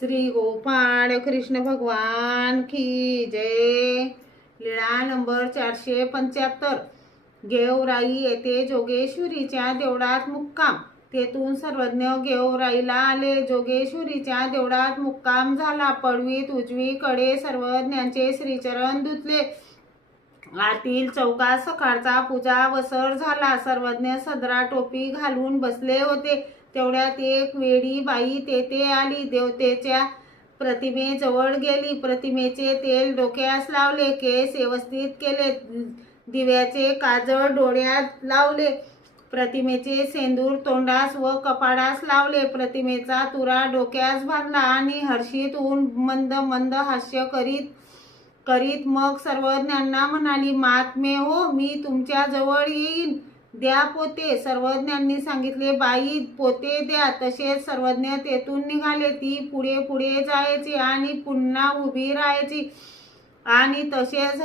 श्री गोपाळ कृष्ण भगवान की जय। लीळा नंबर 475। गेवराई येथे जोगेश्वरीच्या देवळात मुक्काम। तेथून सर्वज्ञ गेवराईला आले। जोगेश्वरीच्या देवळात मुक्काम झाला। पडवीत उजवीकडे सर्वज्ञांचे श्रीचरण धुतले। आतील चौकात सकाळचा पूजा वसर झाला। सर्वज्ञ सदरा टोपी घालून बसले होते। तेवढ्यात एक वेडी बाई तेथे आली। देवतेच्या प्रतिमेजवळ गेली। प्रतिमेचे तेल डोक्यास लावले, केस व्यवस्थित केले, दिव्याचे काजळ डोळ्यात लावले, प्रतिमेचे सेंदूर तोंडास व कपाळास लावले, प्रतिमेचा तुरा डोक्यास बांधला आणि हर्षित होऊन मंद मंद हास्य करीत मग सर्वज्ञांना म्हणाली, महात्मे हो, मी तुमच्या जवळ येईन, द्या पोते। सर्वज्ञांनी सांगितले, बाई पोते द्या। तसेच सर्वज्ञ तेथून निघाले। ती पुढे पुढे जायची आणि पुन्हा उभी राहायची आणि तसेच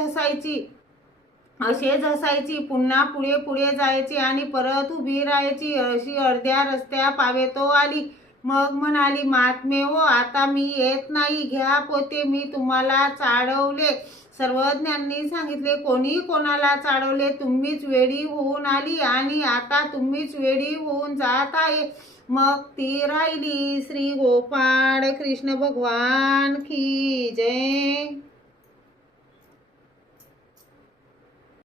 हसायची, पुन्हा पुढे पुढे जायची आणि परत उभी राहायची। अशी अर्ध्या रस्त्या पावेतो आली। मग म्हणाली, महात्मे हो, आता मी येत नाही, घ्या पोते, मी तुम्हाला चाळवले। सर्वज्ञांनी सांगितले, कोणी कोणाला चाळवले? तुम्हीच वेडी होऊन आली आणि आता तुम्हीच वेडी होऊन जात आहे। मग ती राहिली। श्री गोपाळ कृष्ण भगवान की जय।